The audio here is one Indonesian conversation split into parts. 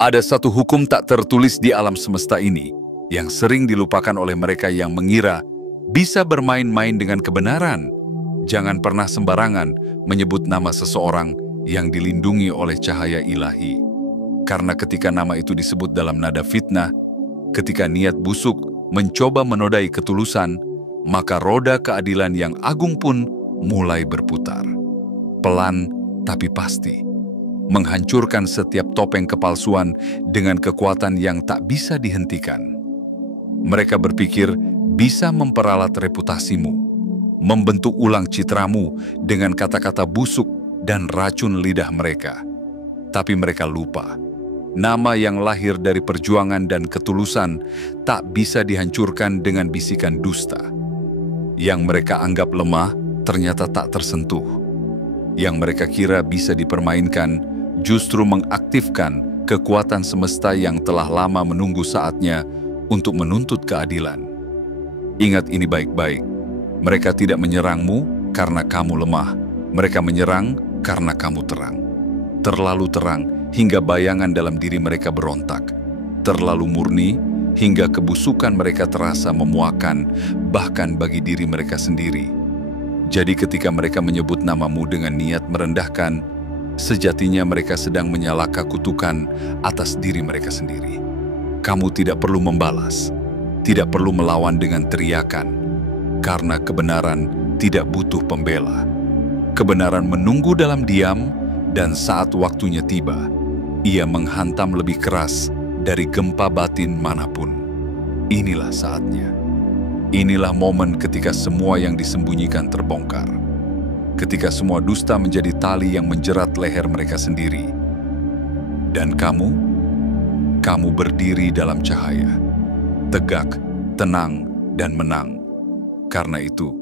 Ada satu hukum tak tertulis di alam semesta ini yang sering dilupakan oleh mereka yang mengira bisa bermain-main dengan kebenaran. Jangan pernah sembarangan menyebut nama seseorang yang dilindungi oleh cahaya ilahi. Karena ketika nama itu disebut dalam nada fitnah, ketika niat busuk mencoba menodai ketulusan, maka roda keadilan yang agung pun mulai berputar. Pelan tapi pasti. Menghancurkan setiap topeng kepalsuan dengan kekuatan yang tak bisa dihentikan. Mereka berpikir bisa memperalat reputasimu, membentuk ulang citramu dengan kata-kata busuk dan racun lidah mereka. Tapi mereka lupa, nama yang lahir dari perjuangan dan ketulusan tak bisa dihancurkan dengan bisikan dusta. Yang mereka anggap lemah ternyata tak tersentuh. Yang mereka kira bisa dipermainkan justru mengaktifkan kekuatan semesta yang telah lama menunggu saatnya untuk menuntut keadilan. Ingat ini baik-baik, mereka tidak menyerangmu karena kamu lemah, mereka menyerang karena kamu terang. Terlalu terang hingga bayangan dalam diri mereka berontak, terlalu murni hingga kebusukan mereka terasa memuakan bahkan bagi diri mereka sendiri. Jadi ketika mereka menyebut namamu dengan niat merendahkan, sejatinya mereka sedang menyalaka kutukan atas diri mereka sendiri. Kamu tidak perlu membalas, tidak perlu melawan dengan teriakan, karena kebenaran tidak butuh pembela. Kebenaran menunggu dalam diam, dan saat waktunya tiba, ia menghantam lebih keras dari gempa batin manapun. Inilah saatnya. Inilah momen ketika semua yang disembunyikan terbongkar. Ketika semua dusta menjadi tali yang menjerat leher mereka sendiri. Dan kamu berdiri dalam cahaya, tegak, tenang, dan menang. Karena itu,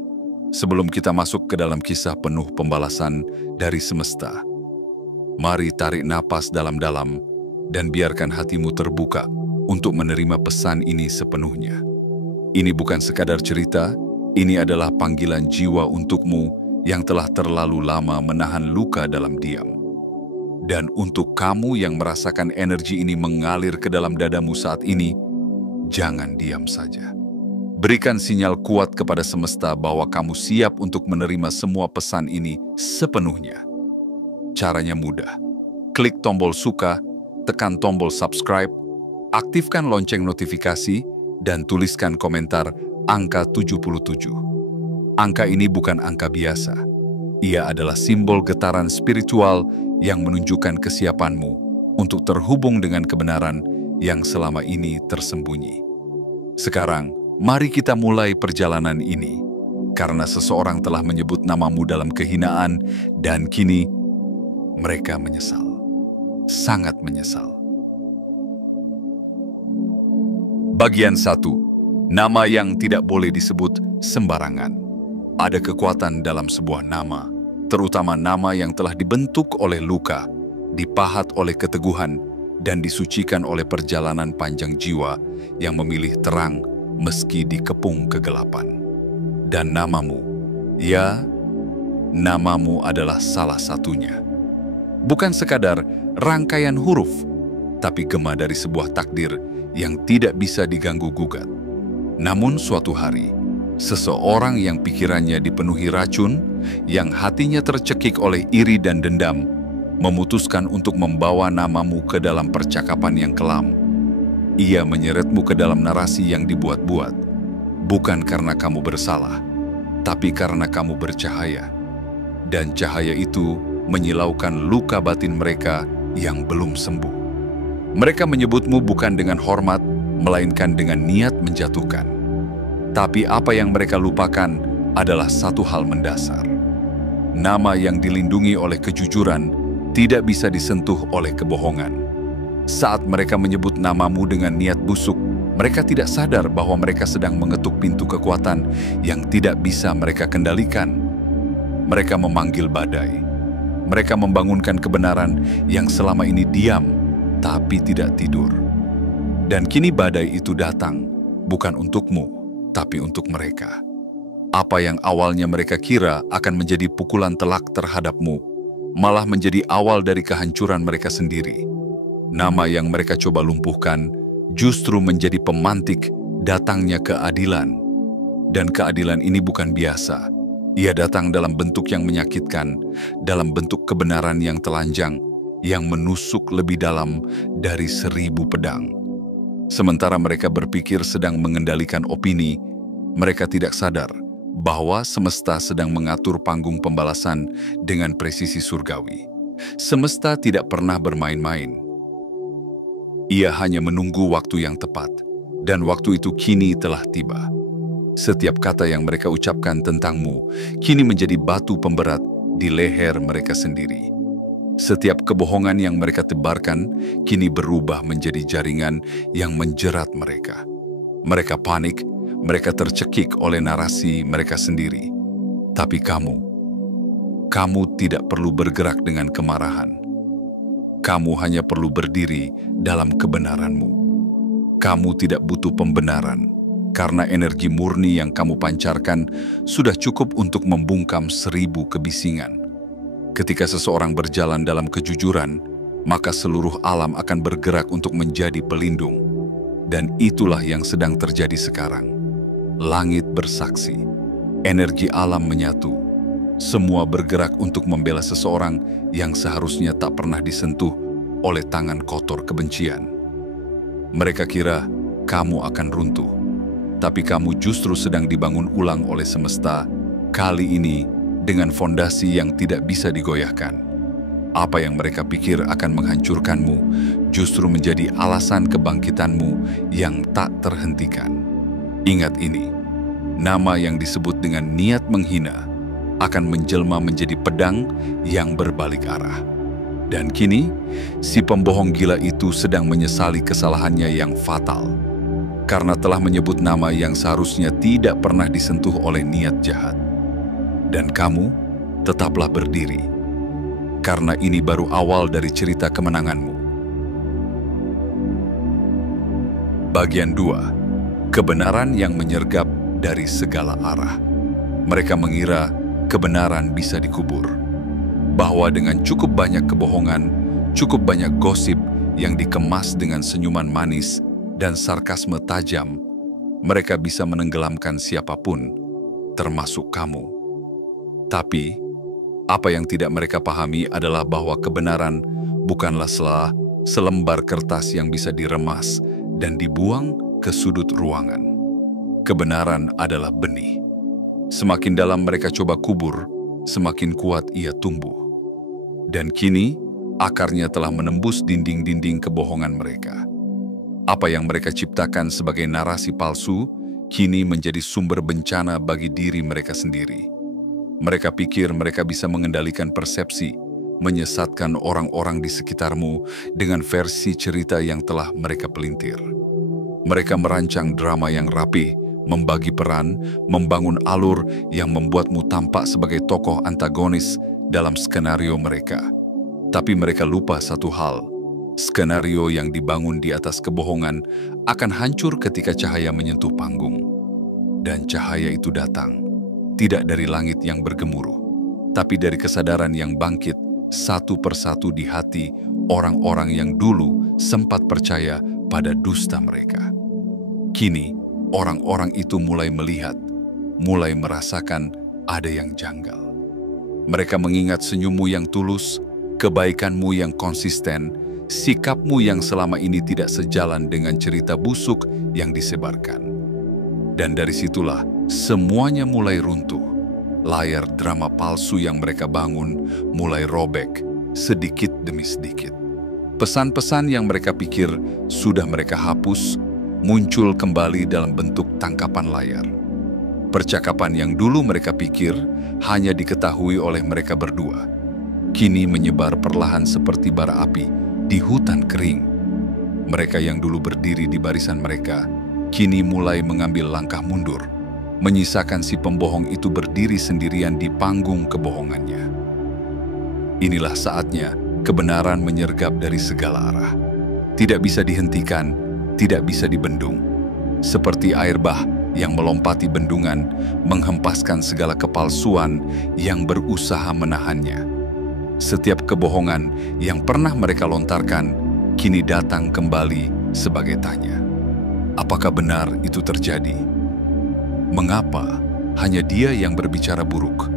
sebelum kita masuk ke dalam kisah penuh pembalasan dari semesta, mari tarik napas dalam-dalam dan biarkan hatimu terbuka untuk menerima pesan ini sepenuhnya. Ini bukan sekadar cerita, ini adalah panggilan jiwa untukmu yang telah terlalu lama menahan luka dalam diam. Dan untuk kamu yang merasakan energi ini mengalir ke dalam dadamu saat ini, jangan diam saja. Berikan sinyal kuat kepada semesta bahwa kamu siap untuk menerima semua pesan ini sepenuhnya. Caranya mudah. Klik tombol suka, tekan tombol subscribe, aktifkan lonceng notifikasi, dan tuliskan komentar angka 77. Angka ini bukan angka biasa. Ia adalah simbol getaran spiritual yang menunjukkan kesiapanmu untuk terhubung dengan kebenaran yang selama ini tersembunyi. Sekarang, mari kita mulai perjalanan ini. Karena seseorang telah menyebut namamu dalam kehinaan dan kini mereka menyesal. Sangat menyesal. Bagian 1. Nama yang tidak boleh disebut sembarangan. Ada kekuatan dalam sebuah nama, terutama nama yang telah dibentuk oleh luka, dipahat oleh keteguhan, dan disucikan oleh perjalanan panjang jiwa yang memilih terang meski dikepung kegelapan. Dan namamu, ya, namamu adalah salah satunya. Bukan sekadar rangkaian huruf, tapi gema dari sebuah takdir yang tidak bisa diganggu-gugat. Namun suatu hari, seseorang yang pikirannya dipenuhi racun, yang hatinya tercekik oleh iri dan dendam, memutuskan untuk membawa namamu ke dalam percakapan yang kelam. Ia menyeretmu ke dalam narasi yang dibuat-buat, bukan karena kamu bersalah, tapi karena kamu bercahaya. Dan cahaya itu menyilaukan luka batin mereka yang belum sembuh. Mereka menyebutmu bukan dengan hormat, melainkan dengan niat menjatuhkan. Tapi apa yang mereka lupakan adalah satu hal mendasar. Nama yang dilindungi oleh kejujuran tidak bisa disentuh oleh kebohongan. Saat mereka menyebut namamu dengan niat busuk, mereka tidak sadar bahwa mereka sedang mengetuk pintu kekuatan yang tidak bisa mereka kendalikan. Mereka memanggil badai. Mereka membangunkan kebenaran yang selama ini diam, tapi tidak tidur. Dan kini badai itu datang, bukan untukmu, tapi untuk mereka. Apa yang awalnya mereka kira akan menjadi pukulan telak terhadapmu, malah menjadi awal dari kehancuran mereka sendiri. Nama yang mereka coba lumpuhkan justru menjadi pemantik datangnya keadilan. Dan keadilan ini bukan biasa. Ia datang dalam bentuk yang menyakitkan, dalam bentuk kebenaran yang telanjang, yang menusuk lebih dalam dari 1000 pedang. Sementara mereka berpikir sedang mengendalikan opini, mereka tidak sadar bahwa semesta sedang mengatur panggung pembalasan dengan presisi surgawi. Semesta tidak pernah bermain-main. Ia hanya menunggu waktu yang tepat, dan waktu itu kini telah tiba. Setiap kata yang mereka ucapkan tentangmu kini menjadi batu pemberat di leher mereka sendiri. Setiap kebohongan yang mereka tebarkan kini berubah menjadi jaringan yang menjerat mereka. Mereka panik, mereka tercekik oleh narasi mereka sendiri. Tapi kamu tidak perlu bergerak dengan kemarahan. Kamu hanya perlu berdiri dalam kebenaranmu. Kamu tidak butuh pembenaran, karena energi murni yang kamu pancarkan sudah cukup untuk membungkam 1000 kebisingan. Ketika seseorang berjalan dalam kejujuran, maka seluruh alam akan bergerak untuk menjadi pelindung. Dan itulah yang sedang terjadi sekarang. Langit bersaksi, energi alam menyatu. Semua bergerak untuk membela seseorang yang seharusnya tak pernah disentuh oleh tangan kotor kebencian. Mereka kira kamu akan runtuh, tapi kamu justru sedang dibangun ulang oleh semesta, kali ini dengan fondasi yang tidak bisa digoyahkan. Apa yang mereka pikir akan menghancurkanmu justru menjadi alasan kebangkitanmu yang tak terhentikan. Ingat ini, nama yang disebut dengan niat menghina akan menjelma menjadi pedang yang berbalik arah. Dan kini, si pembohong gila itu sedang menyesali kesalahannya yang fatal, karena telah menyebut nama yang seharusnya tidak pernah disentuh oleh niat jahat. Dan kamu tetaplah berdiri, karena ini baru awal dari cerita kemenanganmu. Bagian 2. Kebenaran yang menyergap dari segala arah. Mereka mengira kebenaran bisa dikubur, bahwa dengan cukup banyak kebohongan, cukup banyak gosip yang dikemas dengan senyuman manis dan sarkasme tajam, mereka bisa menenggelamkan siapapun, termasuk kamu. Tapi, apa yang tidak mereka pahami adalah bahwa kebenaran bukanlah selembar kertas yang bisa diremas dan dibuang ke sudut ruangan. Kebenaran adalah benih. Semakin dalam mereka coba kubur, semakin kuat ia tumbuh. Dan kini, akarnya telah menembus dinding-dinding kebohongan mereka. Apa yang mereka ciptakan sebagai narasi palsu, kini menjadi sumber bencana bagi diri mereka sendiri. Mereka pikir mereka bisa mengendalikan persepsi, menyesatkan orang-orang di sekitarmu dengan versi cerita yang telah mereka pelintir. Mereka merancang drama yang rapih, membagi peran, membangun alur yang membuatmu tampak sebagai tokoh antagonis dalam skenario mereka. Tapi mereka lupa satu hal, skenario yang dibangun di atas kebohongan akan hancur ketika cahaya menyentuh panggung. Dan cahaya itu datang, tidak dari langit yang bergemuruh, tapi dari kesadaran yang bangkit satu persatu di hati orang-orang yang dulu sempat percaya pada dusta mereka. Kini, orang-orang itu mulai melihat, mulai merasakan ada yang janggal. Mereka mengingat senyummu yang tulus, kebaikanmu yang konsisten, sikapmu yang selama ini tidak sejalan dengan cerita busuk yang disebarkan. Dan dari situlah semuanya mulai runtuh. Layar drama palsu yang mereka bangun mulai robek sedikit demi sedikit. Pesan-pesan yang mereka pikir sudah mereka hapus muncul kembali dalam bentuk tangkapan layar. Percakapan yang dulu mereka pikir hanya diketahui oleh mereka berdua, kini menyebar perlahan seperti bara api di hutan kering. Mereka yang dulu berdiri di barisan mereka, kini mulai mengambil langkah mundur, menyisakan si pembohong itu berdiri sendirian di panggung kebohongannya. Inilah saatnya kebenaran menyergap dari segala arah. Tidak bisa dihentikan, tidak bisa dibendung. Seperti air bah yang melompati bendungan, menghempaskan segala kepalsuan yang berusaha menahannya. Setiap kebohongan yang pernah mereka lontarkan kini datang kembali sebagai tanya. Apakah benar itu terjadi? Mengapa hanya dia yang berbicara buruk?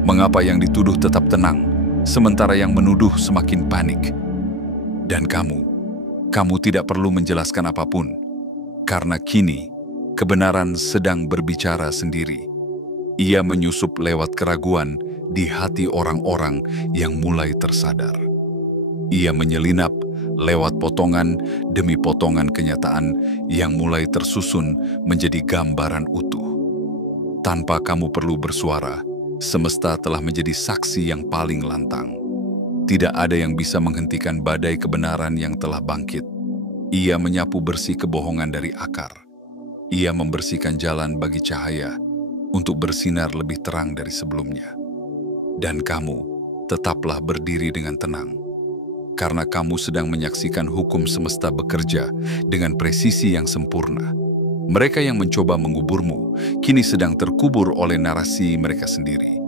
Mengapa yang dituduh tetap tenang, sementara yang menuduh semakin panik? Dan kamu tidak perlu menjelaskan apapun, karena kini kebenaran sedang berbicara sendiri. Ia menyusup lewat keraguan di hati orang-orang yang mulai tersadar. Ia menyelinap lewat potongan demi potongan kenyataan yang mulai tersusun menjadi gambaran utuh. Tanpa kamu perlu bersuara, semesta telah menjadi saksi yang paling lantang. Tidak ada yang bisa menghentikan badai kebenaran yang telah bangkit. Ia menyapu bersih kebohongan dari akar. Ia membersihkan jalan bagi cahaya untuk bersinar lebih terang dari sebelumnya. Dan kamu tetaplah berdiri dengan tenang, karena kamu sedang menyaksikan hukum semesta bekerja dengan presisi yang sempurna. Mereka yang mencoba menguburmu kini sedang terkubur oleh narasi mereka sendiri.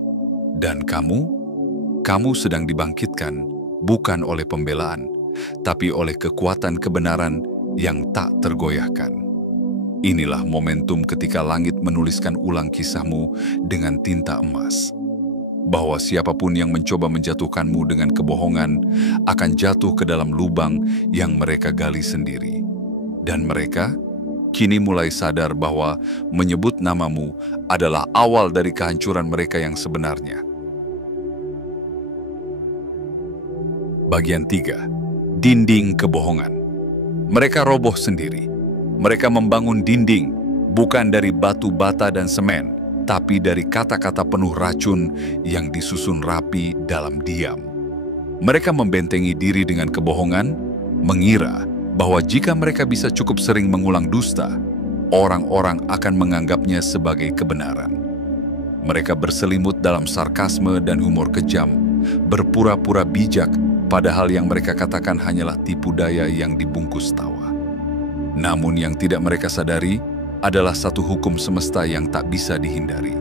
Dan kamu sedang dibangkitkan bukan oleh pembelaan, tapi oleh kekuatan kebenaran yang tak tergoyahkan. Inilah momentum ketika langit menuliskan ulang kisahmu dengan tinta emas. Bahwa siapapun yang mencoba menjatuhkanmu dengan kebohongan akan jatuh ke dalam lubang yang mereka gali sendiri. Dan mereka kini mulai sadar bahwa menyebut namamu adalah awal dari kehancuran mereka yang sebenarnya. Bagian 3. Dinding kebohongan. Mereka roboh sendiri. Mereka membangun dinding bukan dari batu bata dan semen, tapi dari kata-kata penuh racun yang disusun rapi dalam diam. Mereka membentengi diri dengan kebohongan, mengira bahwa jika mereka bisa cukup sering mengulang dusta, orang-orang akan menganggapnya sebagai kebenaran. Mereka berselimut dalam sarkasme dan humor kejam, berpura-pura bijak, padahal yang mereka katakan hanyalah tipu daya yang dibungkus tawa. Namun yang tidak mereka sadari adalah satu hukum semesta yang tak bisa dihindari.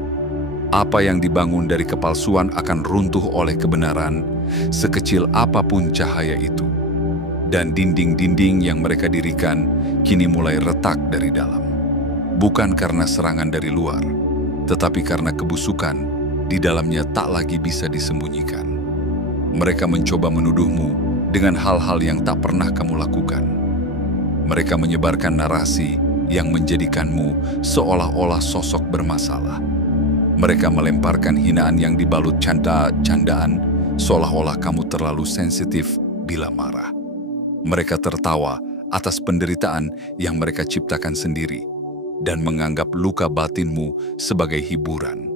Apa yang dibangun dari kepalsuan akan runtuh oleh kebenaran, sekecil apapun cahaya itu. Dan dinding-dinding yang mereka dirikan kini mulai retak dari dalam. Bukan karena serangan dari luar, tetapi karena kebusukan di dalamnya tak lagi bisa disembunyikan. Mereka mencoba menuduhmu dengan hal-hal yang tak pernah kamu lakukan. Mereka menyebarkan narasi yang menjadikanmu seolah-olah sosok bermasalah. Mereka melemparkan hinaan yang dibalut canda-candaan, seolah-olah kamu terlalu sensitif bila marah. Mereka tertawa atas penderitaan yang mereka ciptakan sendiri dan menganggap luka batinmu sebagai hiburan.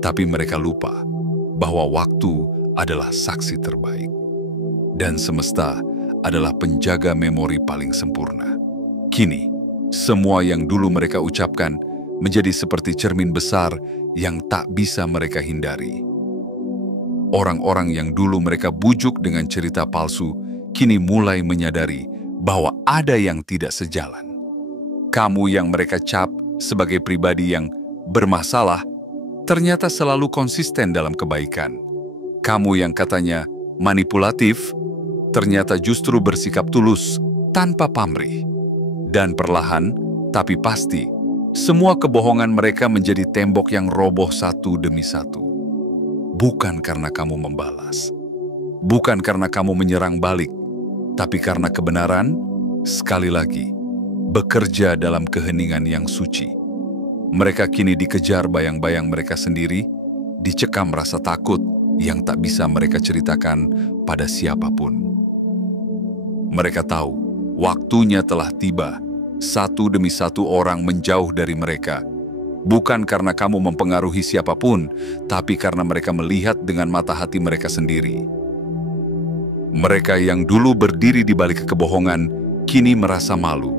Tapi mereka lupa bahwa waktu adalah saksi terbaik. Dan semesta adalah penjaga memori paling sempurna. Kini, semua yang dulu mereka ucapkan menjadi seperti cermin besar yang tak bisa mereka hindari. Orang-orang yang dulu mereka bujuk dengan cerita palsu, kini mulai menyadari bahwa ada yang tidak sejalan. Kamu yang mereka cap sebagai pribadi yang bermasalah, ternyata selalu konsisten dalam kebaikan. Kamu yang katanya manipulatif, ternyata justru bersikap tulus tanpa pamrih. Dan perlahan, tapi pasti, semua kebohongan mereka menjadi tembok yang roboh satu demi satu. Bukan karena kamu membalas, bukan karena kamu menyerang balik, tapi karena kebenaran, sekali lagi, bekerja dalam keheningan yang suci. Mereka kini dikejar bayang-bayang mereka sendiri, dicekam rasa takut yang tak bisa mereka ceritakan pada siapapun. Mereka tahu, waktunya telah tiba, satu demi satu orang menjauh dari mereka. Bukan karena kamu mempengaruhi siapapun, tapi karena mereka melihat dengan mata hati mereka sendiri. Mereka yang dulu berdiri di balik kebohongan, kini merasa malu.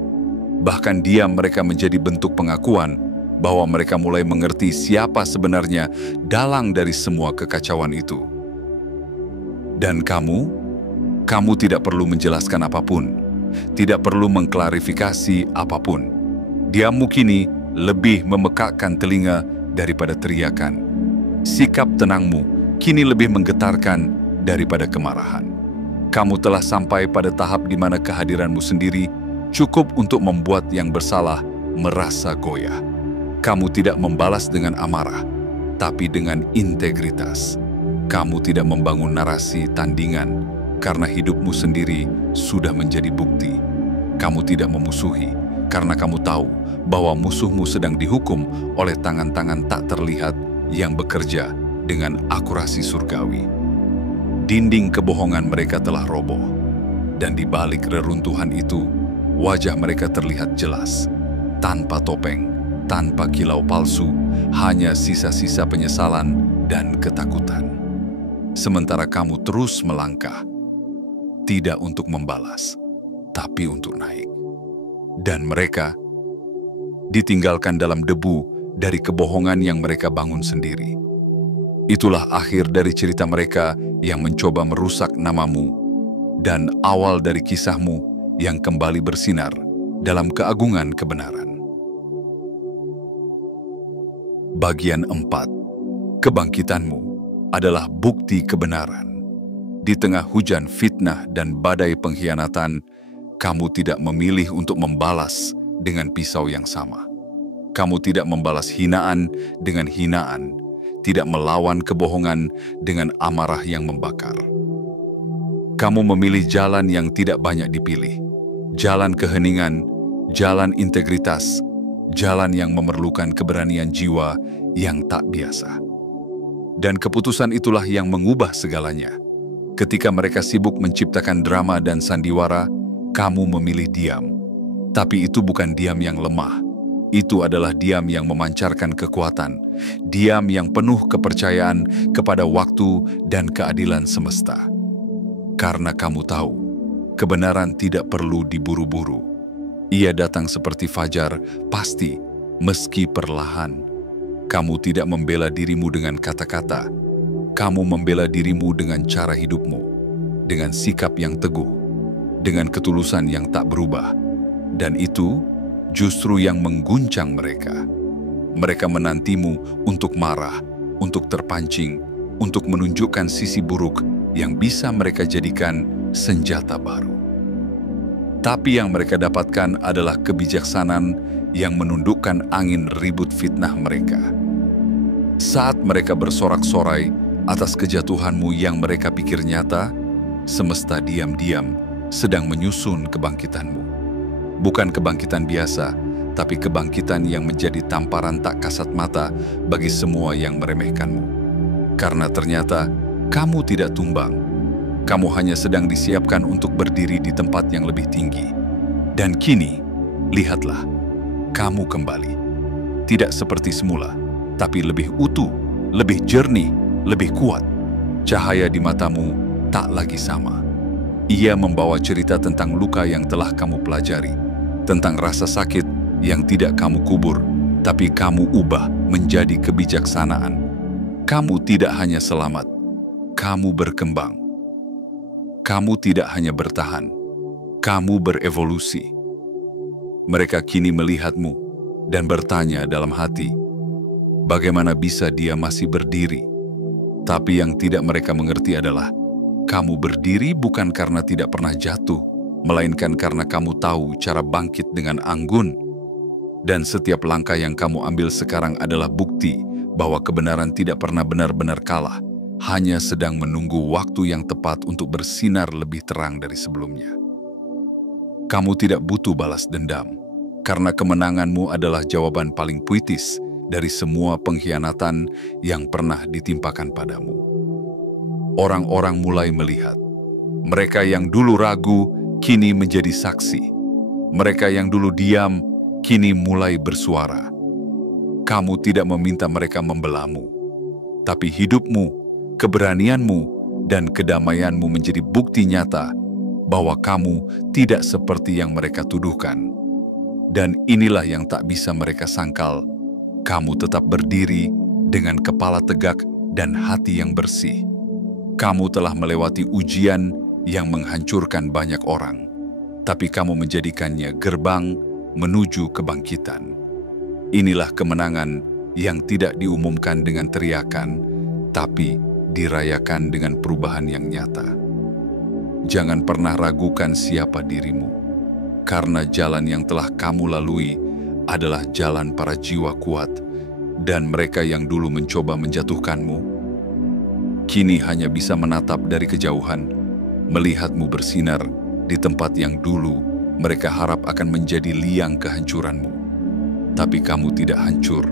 Bahkan diam mereka menjadi bentuk pengakuan bahwa mereka mulai mengerti siapa sebenarnya dalang dari semua kekacauan itu. Dan kamu tidak perlu menjelaskan apapun, tidak perlu mengklarifikasi apapun. Diammu kini lebih memekakkan telinga daripada teriakan. Sikap tenangmu kini lebih menggetarkan daripada kemarahan. Kamu telah sampai pada tahap di mana kehadiranmu sendiri cukup untuk membuat yang bersalah merasa goyah. Kamu tidak membalas dengan amarah, tapi dengan integritas. Kamu tidak membangun narasi tandingan, karena hidupmu sendiri sudah menjadi bukti. Kamu tidak memusuhi, karena kamu tahu bahwa musuhmu sedang dihukum oleh tangan-tangan tak terlihat yang bekerja dengan akurasi surgawi. Dinding kebohongan mereka telah roboh, dan di balik reruntuhan itu, wajah mereka terlihat jelas, tanpa topeng, tanpa kilau palsu, hanya sisa-sisa penyesalan dan ketakutan. Sementara kamu terus melangkah, tidak untuk membalas, tapi untuk naik. Dan mereka ditinggalkan dalam debu dari kebohongan yang mereka bangun sendiri. Itulah akhir dari cerita mereka yang mencoba merusak namamu, dan awal dari kisahmu yang kembali bersinar dalam keagungan kebenaran. Bagian 4. Kebangkitanmu adalah bukti kebenaran. Di tengah hujan fitnah dan badai pengkhianatan, kamu tidak memilih untuk membalas dengan pisau yang sama. Kamu tidak membalas hinaan dengan hinaan, tidak melawan kebohongan dengan amarah yang membakar. Kamu memilih jalan yang tidak banyak dipilih, jalan keheningan, jalan integritas, jalan yang memerlukan keberanian jiwa yang tak biasa. Dan keputusan itulah yang mengubah segalanya. Ketika mereka sibuk menciptakan drama dan sandiwara, kamu memilih diam. Tapi itu bukan diam yang lemah. Itu adalah diam yang memancarkan kekuatan, diam yang penuh kepercayaan kepada waktu dan keadilan semesta. Karena kamu tahu, kebenaran tidak perlu diburu-buru. Ia datang seperti fajar, pasti, meski perlahan. Kamu tidak membela dirimu dengan kata-kata. Kamu membela dirimu dengan cara hidupmu, dengan sikap yang teguh, dengan ketulusan yang tak berubah. Dan itu justru yang mengguncang mereka. Mereka menantimu untuk marah, untuk terpancing, untuk menunjukkan sisi buruk yang bisa mereka jadikan senjata baru. Tapi yang mereka dapatkan adalah kebijaksanaan yang menundukkan angin ribut fitnah mereka. Saat mereka bersorak-sorai atas kejatuhanmu yang mereka pikir nyata, semesta diam-diam sedang menyusun kebangkitanmu. Bukan kebangkitan biasa, tapi kebangkitan yang menjadi tamparan tak kasat mata bagi semua yang meremehkanmu. Karena ternyata kamu tidak tumbang. Kamu hanya sedang disiapkan untuk berdiri di tempat yang lebih tinggi. Dan kini, lihatlah, kamu kembali. Tidak seperti semula, tapi lebih utuh, lebih jernih, lebih kuat. Cahaya di matamu tak lagi sama. Ia membawa cerita tentang luka yang telah kamu pelajari, tentang rasa sakit yang tidak kamu kubur, tapi kamu ubah menjadi kebijaksanaan. Kamu tidak hanya selamat, kamu berkembang. Kamu tidak hanya bertahan, kamu berevolusi. Mereka kini melihatmu dan bertanya dalam hati, bagaimana bisa dia masih berdiri? Tapi yang tidak mereka mengerti adalah, kamu berdiri bukan karena tidak pernah jatuh, melainkan karena kamu tahu cara bangkit dengan anggun. Dan setiap langkah yang kamu ambil sekarang adalah bukti bahwa kebenaran tidak pernah benar-benar kalah, hanya sedang menunggu waktu yang tepat untuk bersinar lebih terang dari sebelumnya. Kamu tidak butuh balas dendam, karena kemenanganmu adalah jawaban paling puitis dari semua pengkhianatan yang pernah ditimpakan padamu. Orang-orang mulai melihat. Mereka yang dulu ragu, kini menjadi saksi. Mereka yang dulu diam, kini mulai bersuara. Kamu tidak meminta mereka membelamu, tapi hidupmu, keberanianmu, dan kedamaianmu menjadi bukti nyata bahwa kamu tidak seperti yang mereka tuduhkan. Dan inilah yang tak bisa mereka sangkal. Kamu tetap berdiri dengan kepala tegak dan hati yang bersih. Kamu telah melewati ujian yang menghancurkan banyak orang, tapi kamu menjadikannya gerbang menuju kebangkitan. Inilah kemenangan yang tidak diumumkan dengan teriakan, tapi dirayakan dengan perubahan yang nyata. Jangan pernah ragukan siapa dirimu, karena jalan yang telah kamu lalui adalah jalan para jiwa kuat, dan mereka yang dulu mencoba menjatuhkanmu, kini hanya bisa menatap dari kejauhan, melihatmu bersinar di tempat yang dulu mereka harap akan menjadi liang kehancuranmu. Tapi kamu tidak hancur,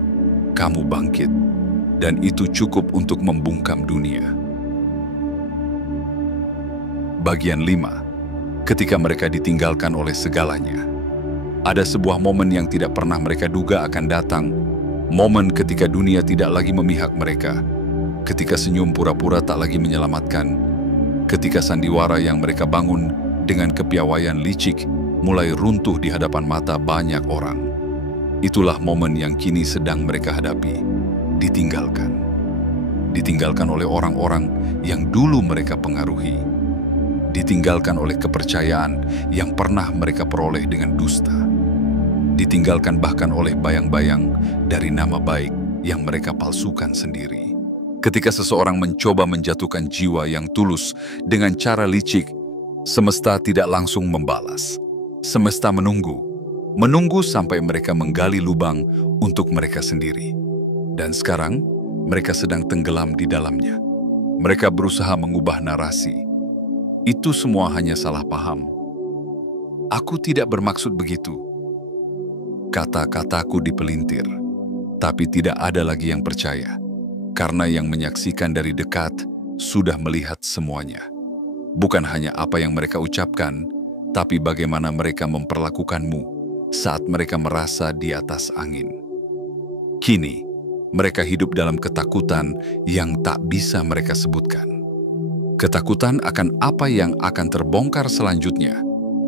kamu bangkit, dan itu cukup untuk membungkam dunia. Bagian 5. Ketika mereka ditinggalkan oleh segalanya. Ada sebuah momen yang tidak pernah mereka duga akan datang, momen ketika dunia tidak lagi memihak mereka, ketika senyum pura-pura tak lagi menyelamatkan, ketika sandiwara yang mereka bangun dengan kepiawaian licik mulai runtuh di hadapan mata banyak orang. Itulah momen yang kini sedang mereka hadapi, ditinggalkan. Ditinggalkan oleh orang-orang yang dulu mereka pengaruhi, ditinggalkan oleh kepercayaan yang pernah mereka peroleh dengan dusta, ditinggalkan bahkan oleh bayang-bayang dari nama baik yang mereka palsukan sendiri. Ketika seseorang mencoba menjatuhkan jiwa yang tulus dengan cara licik, semesta tidak langsung membalas. Semesta menunggu sampai mereka menggali lubang untuk mereka sendiri. Dan sekarang, mereka sedang tenggelam di dalamnya. Mereka berusaha mengubah narasi. Itu semua hanya salah paham. Aku tidak bermaksud begitu. Kata-kataku dipelintir, tapi tidak ada lagi yang percaya. Karena yang menyaksikan dari dekat sudah melihat semuanya. Bukan hanya apa yang mereka ucapkan, tapi bagaimana mereka memperlakukanmu saat mereka merasa di atas angin. Kini, mereka hidup dalam ketakutan yang tak bisa mereka sebutkan. Ketakutan akan apa yang akan terbongkar selanjutnya.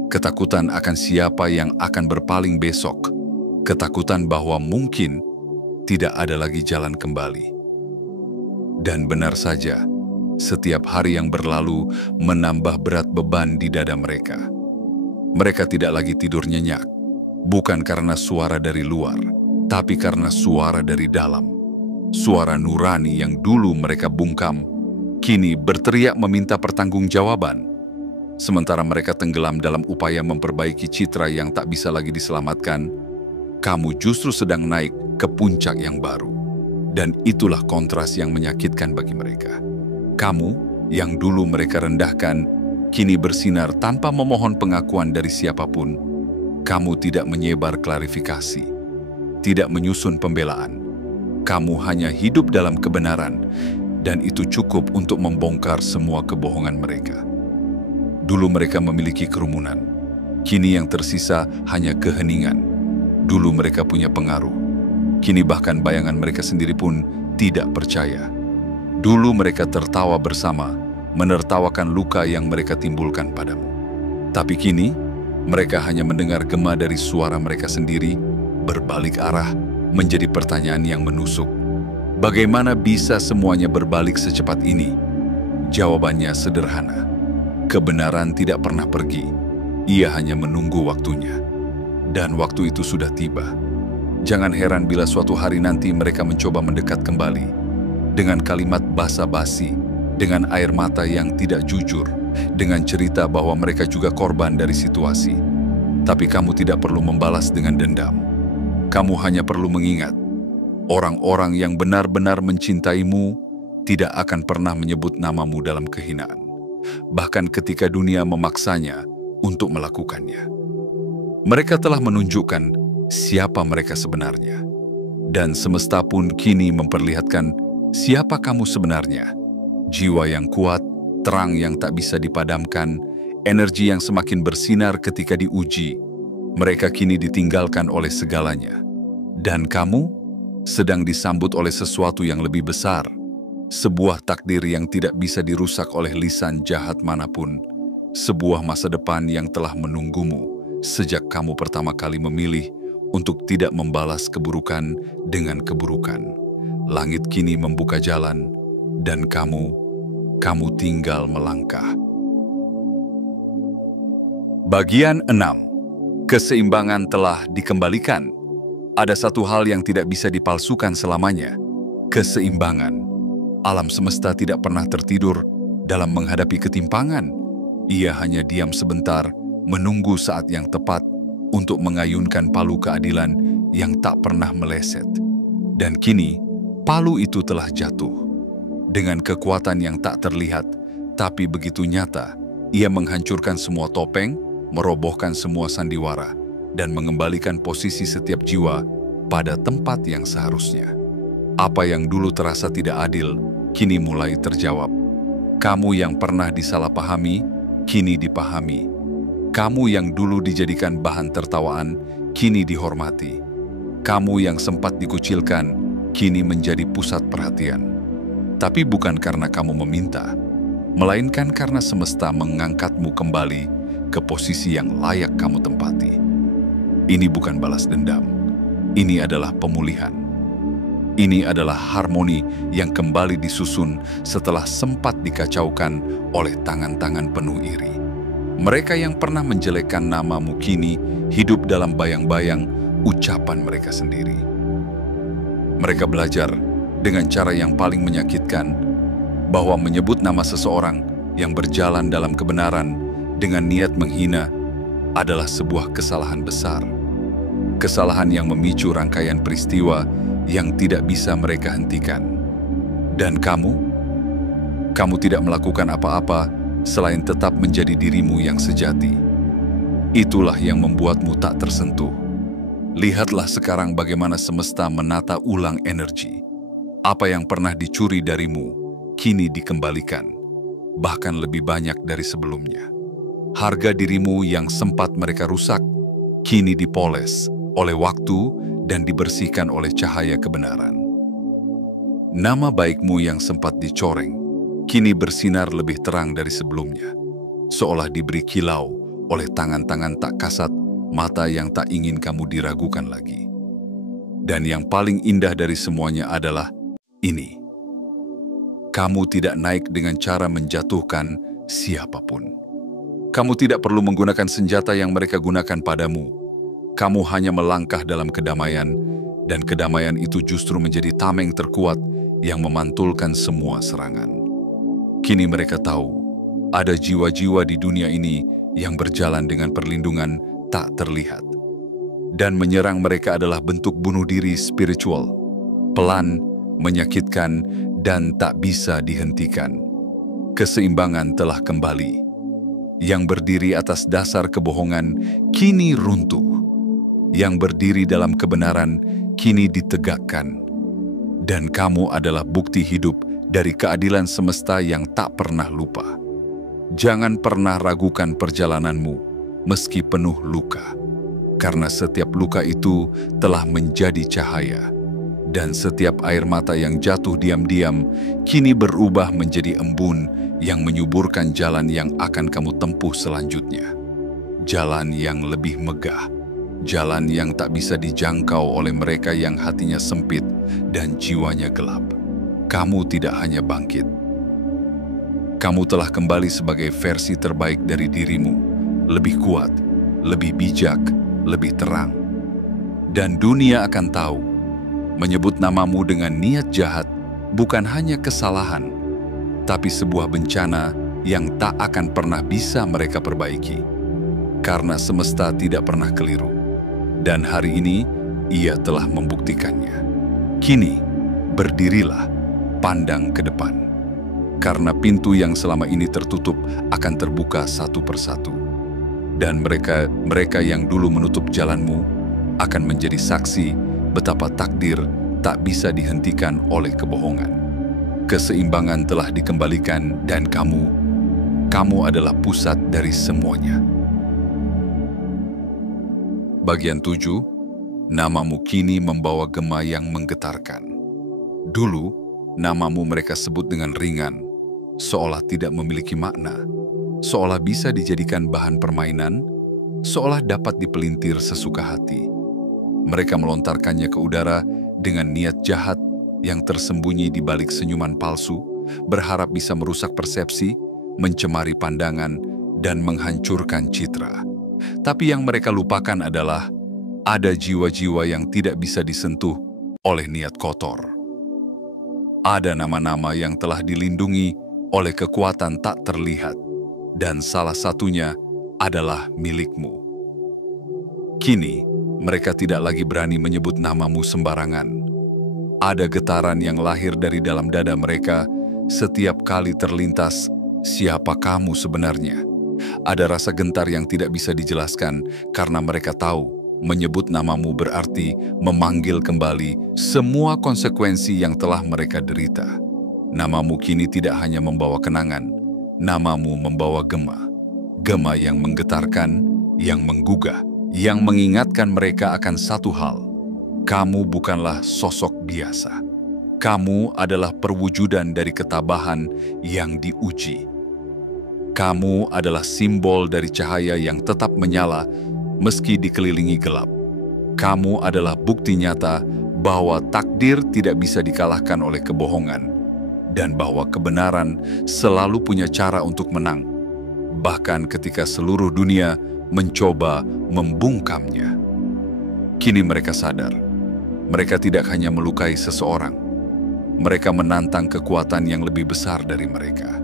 Ketakutan akan siapa yang akan berpaling besok. Ketakutan bahwa mungkin tidak ada lagi jalan kembali. Dan benar saja, setiap hari yang berlalu menambah berat beban di dada mereka. Mereka tidak lagi tidur nyenyak, bukan karena suara dari luar, tapi karena suara dari dalam. Suara nurani yang dulu mereka bungkam, kini berteriak meminta pertanggungjawaban. Sementara mereka tenggelam dalam upaya memperbaiki citra yang tak bisa lagi diselamatkan, kamu justru sedang naik ke puncak yang baru. Dan itulah kontras yang menyakitkan bagi mereka. Kamu, yang dulu mereka rendahkan, kini bersinar tanpa memohon pengakuan dari siapapun. Kamu tidak menyebar klarifikasi, tidak menyusun pembelaan. Kamu hanya hidup dalam kebenaran, dan itu cukup untuk membongkar semua kebohongan mereka. Dulu mereka memiliki kerumunan, kini yang tersisa hanya keheningan. Dulu mereka punya pengaruh, kini bahkan bayangan mereka sendiri pun tidak percaya. Dulu mereka tertawa bersama, menertawakan luka yang mereka timbulkan padamu. Tapi kini, mereka hanya mendengar gema dari suara mereka sendiri, berbalik arah, menjadi pertanyaan yang menusuk. Bagaimana bisa semuanya berbalik secepat ini? Jawabannya sederhana. Kebenaran tidak pernah pergi, ia hanya menunggu waktunya. Dan waktu itu sudah tiba. Jangan heran bila suatu hari nanti mereka mencoba mendekat kembali. Dengan kalimat basa-basi, dengan air mata yang tidak jujur, dengan cerita bahwa mereka juga korban dari situasi. Tapi kamu tidak perlu membalas dengan dendam. Kamu hanya perlu mengingat, orang-orang yang benar-benar mencintaimu tidak akan pernah menyebut namamu dalam kehinaan. Bahkan ketika dunia memaksanya untuk melakukannya. Mereka telah menunjukkan siapa mereka sebenarnya. Dan semesta pun kini memperlihatkan siapa kamu sebenarnya. Jiwa yang kuat, terang yang tak bisa dipadamkan, energi yang semakin bersinar ketika diuji. Mereka kini ditinggalkan oleh segalanya. Dan kamu sedang disambut oleh sesuatu yang lebih besar. Sebuah takdir yang tidak bisa dirusak oleh lisan jahat manapun. Sebuah masa depan yang telah menunggumu sejak kamu pertama kali memilih untuk tidak membalas keburukan dengan keburukan. Langit kini membuka jalan, dan kamu tinggal melangkah. Bagian 6. Keseimbangan telah dikembalikan. Ada satu hal yang tidak bisa dipalsukan selamanya. Keseimbangan. Alam semesta tidak pernah tertidur dalam menghadapi ketimpangan. Ia hanya diam sebentar, menunggu saat yang tepat untuk mengayunkan palu keadilan yang tak pernah meleset. Dan kini, palu itu telah jatuh. Dengan kekuatan yang tak terlihat, tapi begitu nyata, ia menghancurkan semua topeng, merobohkan semua sandiwara, dan mengembalikan posisi setiap jiwa pada tempat yang seharusnya. Apa yang dulu terasa tidak adil, kini mulai terjawab. Kamu yang pernah disalahpahami, kini dipahami. Kamu yang dulu dijadikan bahan tertawaan, kini dihormati. Kamu yang sempat dikucilkan, kini menjadi pusat perhatian. Tapi bukan karena kamu meminta, melainkan karena semesta mengangkatmu kembali ke posisi yang layak kamu tempati. Ini bukan balas dendam, ini adalah pemulihan. Ini adalah harmoni yang kembali disusun setelah sempat dikacaukan oleh tangan-tangan penuh iri. Mereka yang pernah menjelekkan namamu kini hidup dalam bayang-bayang ucapan mereka sendiri. Mereka belajar dengan cara yang paling menyakitkan bahwa menyebut nama seseorang yang berjalan dalam kebenaran dengan niat menghina adalah sebuah kesalahan besar. Kesalahan yang memicu rangkaian peristiwa yang tidak bisa mereka hentikan. Dan kamu tidak melakukan apa-apa selain tetap menjadi dirimu yang sejati. Itulah yang membuatmu tak tersentuh. Lihatlah sekarang bagaimana semesta menata ulang energi. Apa yang pernah dicuri darimu, kini dikembalikan, bahkan lebih banyak dari sebelumnya. Harga dirimu yang sempat mereka rusak, kini dipoles oleh waktu dan dibersihkan oleh cahaya kebenaran. Nama baikmu yang sempat dicoreng, kini bersinar lebih terang dari sebelumnya, seolah diberi kilau oleh tangan-tangan tak kasat, mata yang tak ingin kamu diragukan lagi. Dan yang paling indah dari semuanya adalah ini. Kamu tidak naik dengan cara menjatuhkan siapapun. Kamu tidak perlu menggunakan senjata yang mereka gunakan padamu. Kamu hanya melangkah dalam kedamaian, dan kedamaian itu justru menjadi tameng terkuat yang memantulkan semua serangan. Kini mereka tahu, ada jiwa-jiwa di dunia ini yang berjalan dengan perlindungan tak terlihat. Dan menyerang mereka adalah bentuk bunuh diri spiritual, pelan, menyakitkan, dan tak bisa dihentikan. Keseimbangan telah kembali. Yang berdiri atas dasar kebohongan kini runtuh. Yang berdiri dalam kebenaran kini ditegakkan. Dan kamu adalah bukti hidup dari keadilan semesta yang tak pernah lupa. Jangan pernah ragukan perjalananmu meski penuh luka. Karena setiap luka itu telah menjadi cahaya. Dan setiap air mata yang jatuh diam-diam kini berubah menjadi embun yang menyuburkan jalan yang akan kamu tempuh selanjutnya. Jalan yang lebih megah. Jalan yang tak bisa dijangkau oleh mereka yang hatinya sempit dan jiwanya gelap. Kamu tidak hanya bangkit. Kamu telah kembali sebagai versi terbaik dari dirimu, lebih kuat, lebih bijak, lebih terang. Dan dunia akan tahu, menyebut namamu dengan niat jahat bukan hanya kesalahan, tapi sebuah bencana yang tak akan pernah bisa mereka perbaiki. Karena semesta tidak pernah keliru. Dan hari ini, ia telah membuktikannya. Kini, berdirilah, pandang ke depan. Karena pintu yang selama ini tertutup akan terbuka satu persatu. Dan mereka yang dulu menutup jalanmu akan menjadi saksi betapa takdir tak bisa dihentikan oleh kebohongan. Keseimbangan telah dikembalikan dan kamu adalah pusat dari semuanya. Bagian 7, namamu kini membawa gema yang menggetarkan. Dulu, namamu mereka sebut dengan ringan, seolah tidak memiliki makna, seolah bisa dijadikan bahan permainan, seolah dapat dipelintir sesuka hati. Mereka melontarkannya ke udara dengan niat jahat yang tersembunyi di balik senyuman palsu, berharap bisa merusak persepsi, mencemari pandangan, dan menghancurkan citra. Tapi yang mereka lupakan adalah ada jiwa-jiwa yang tidak bisa disentuh oleh niat kotor. Ada nama-nama yang telah dilindungi oleh kekuatan tak terlihat. dan salah satunya adalah milikmu. Kini, mereka tidak lagi berani menyebut namamu sembarangan. Ada getaran yang lahir dari dalam dada mereka setiap kali terlintas siapa kamu sebenarnya. Ada rasa gentar yang tidak bisa dijelaskan karena mereka tahu menyebut namamu berarti memanggil kembali semua konsekuensi yang telah mereka derita. Namamu kini tidak hanya membawa kenangan, namamu membawa gema. Gema yang menggetarkan, yang menggugah, yang mengingatkan mereka akan satu hal. Kamu bukanlah sosok biasa. Kamu adalah perwujudan dari ketabahan yang diuji. Kamu adalah simbol dari cahaya yang tetap menyala meski dikelilingi gelap. Kamu adalah bukti nyata bahwa takdir tidak bisa dikalahkan oleh kebohongan dan bahwa kebenaran selalu punya cara untuk menang, bahkan ketika seluruh dunia mencoba membungkamnya. Kini mereka sadar, mereka tidak hanya melukai seseorang, mereka menantang kekuatan yang lebih besar dari mereka.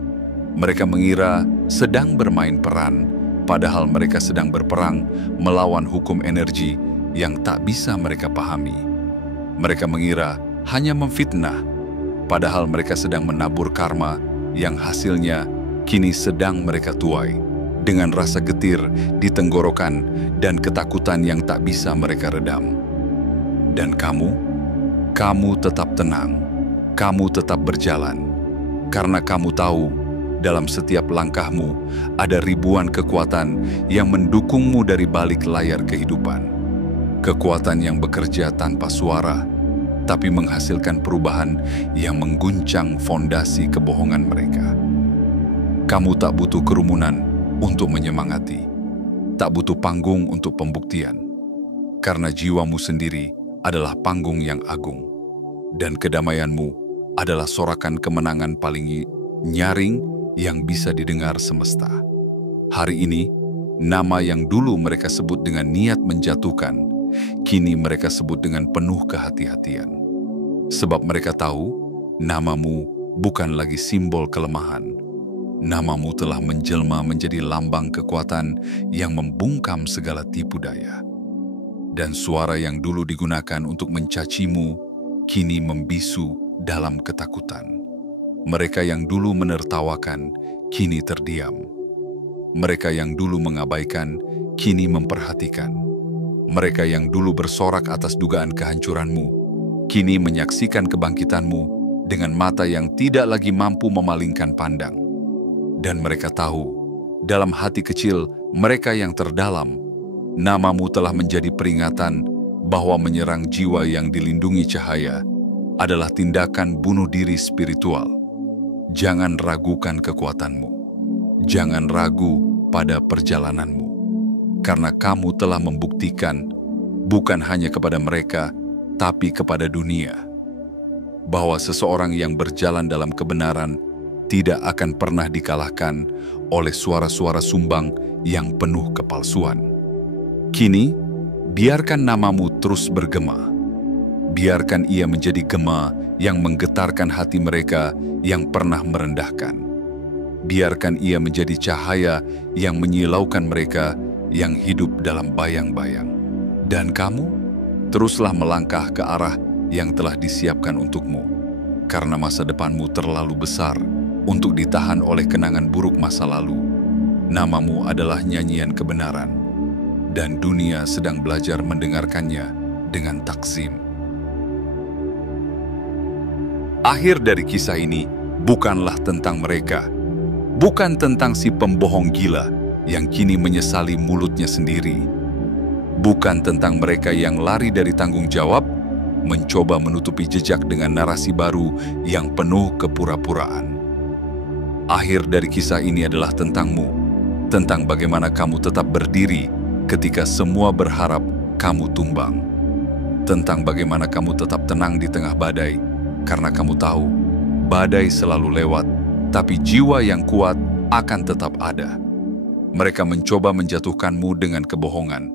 Mereka mengira sedang bermain peran, padahal mereka sedang berperang melawan hukum energi yang tak bisa mereka pahami. Mereka mengira hanya memfitnah, padahal mereka sedang menabur karma yang hasilnya kini sedang mereka tuai dengan rasa getir di tenggorokan dan ketakutan yang tak bisa mereka redam. Dan kamu tetap tenang, kamu tetap berjalan, karena kamu tahu dalam setiap langkahmu ada ribuan kekuatan yang mendukungmu dari balik layar kehidupan. Kekuatan yang bekerja tanpa suara, tapi menghasilkan perubahan yang mengguncang fondasi kebohongan mereka. Kamu tak butuh kerumunan untuk menyemangati, tak butuh panggung untuk pembuktian, karena jiwamu sendiri adalah panggung yang agung, dan kedamaianmu adalah sorakan kemenangan paling nyaring yang bisa didengar semesta. Hari ini, nama yang dulu mereka sebut dengan niat menjatuhkan, kini mereka sebut dengan penuh kehati-hatian. Sebab mereka tahu, namamu bukan lagi simbol kelemahan. Namamu telah menjelma menjadi lambang kekuatan yang membungkam segala tipu daya. Dan suara yang dulu digunakan untuk mencacimu, kini membisu dalam ketakutan. Mereka yang dulu menertawakan, kini terdiam. Mereka yang dulu mengabaikan, kini memperhatikan. Mereka yang dulu bersorak atas dugaan kehancuranmu, kini menyaksikan kebangkitanmu dengan mata yang tidak lagi mampu memalingkan pandang. Dan mereka tahu, dalam hati kecil mereka yang terdalam, namamu telah menjadi peringatan bahwa menyerang jiwa yang dilindungi cahaya adalah tindakan bunuh diri spiritual. Jangan ragukan kekuatanmu. Jangan ragu pada perjalananmu. Karena kamu telah membuktikan, bukan hanya kepada mereka, tapi kepada dunia, bahwa seseorang yang berjalan dalam kebenaran tidak akan pernah dikalahkan oleh suara-suara sumbang yang penuh kepalsuan. Kini, biarkan namamu terus bergema. Biarkan ia menjadi gema yang menggetarkan hati mereka yang pernah merendahkan. Biarkan ia menjadi cahaya yang menyilaukan mereka yang hidup dalam bayang-bayang. Dan kamu, teruslah melangkah ke arah yang telah disiapkan untukmu, karena masa depanmu terlalu besar untuk ditahan oleh kenangan buruk masa lalu. Namamu adalah nyanyian kebenaran, dan dunia sedang belajar mendengarkannya dengan takzim. Akhir dari kisah ini bukanlah tentang mereka, bukan tentang si pembohong gila yang kini menyesali mulutnya sendiri, bukan tentang mereka yang lari dari tanggung jawab, mencoba menutupi jejak dengan narasi baru yang penuh kepura-puraan. Akhir dari kisah ini adalah tentangmu, tentang bagaimana kamu tetap berdiri ketika semua berharap kamu tumbang, tentang bagaimana kamu tetap tenang di tengah badai, karena kamu tahu, badai selalu lewat, tapi jiwa yang kuat akan tetap ada. Mereka mencoba menjatuhkanmu dengan kebohongan,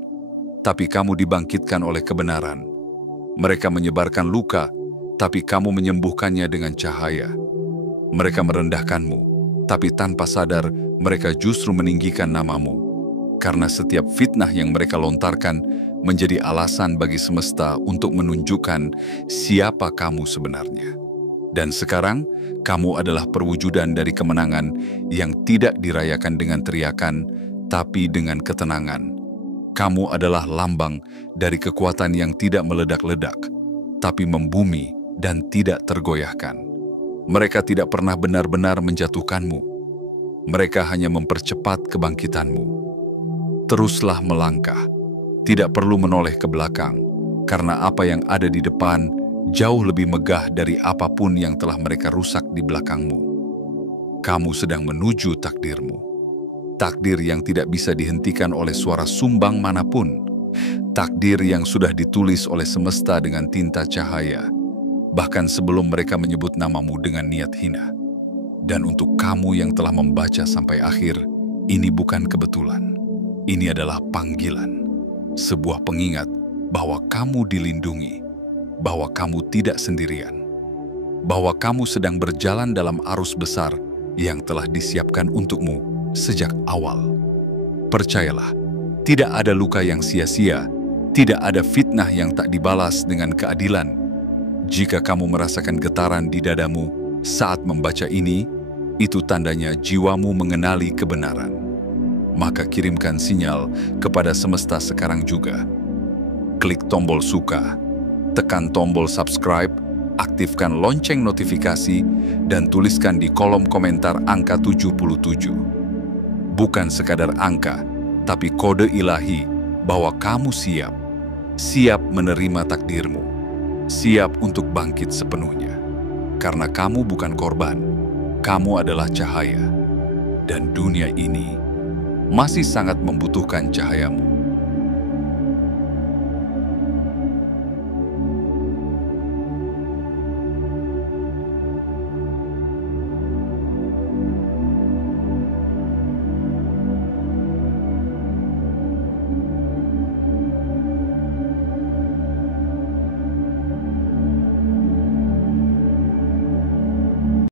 tapi kamu dibangkitkan oleh kebenaran. Mereka menyebarkan luka, tapi kamu menyembuhkannya dengan cahaya. Mereka merendahkanmu, Tapi tanpa sadar, mereka justru meninggikan namamu. Karena setiap fitnah yang mereka lontarkan menjadi alasan bagi semesta untuk menunjukkan siapa kamu sebenarnya. Dan sekarang, kamu adalah perwujudan dari kemenangan yang tidak dirayakan dengan teriakan, tapi dengan ketenangan. Kamu adalah lambang dari kekuatan yang tidak meledak-ledak, tapi membumi dan tidak tergoyahkan. Mereka tidak pernah benar-benar menjatuhkanmu. Mereka hanya mempercepat kebangkitanmu. Teruslah melangkah, tidak perlu menoleh ke belakang, karena apa yang ada di depan jauh lebih megah dari apapun yang telah mereka rusak di belakangmu. Kamu sedang menuju takdirmu. Takdir yang tidak bisa dihentikan oleh suara sumbang manapun. Takdir yang sudah ditulis oleh semesta dengan tinta cahaya, bahkan sebelum mereka menyebut namamu dengan niat hina. Dan untuk kamu yang telah membaca sampai akhir, ini bukan kebetulan. Ini adalah panggilan, sebuah pengingat bahwa kamu dilindungi, bahwa kamu tidak sendirian, bahwa kamu sedang berjalan dalam arus besar yang telah disiapkan untukmu sejak awal. Percayalah, tidak ada luka yang sia-sia, tidak ada fitnah yang tak dibalas dengan keadilan. Jika kamu merasakan getaran di dadamu saat membaca ini, itu tandanya jiwamu mengenali kebenaran. Maka kirimkan sinyal kepada semesta sekarang juga. Klik tombol suka, tekan tombol subscribe, aktifkan lonceng notifikasi, dan tuliskan di kolom komentar angka 77. Bukan sekadar angka, tapi kode ilahi bahwa kamu siap. Siap menerima takdirmu. Siap untuk bangkit sepenuhnya. Karena kamu bukan korban, kamu adalah cahaya. Dan dunia ini masih sangat membutuhkan cahayamu.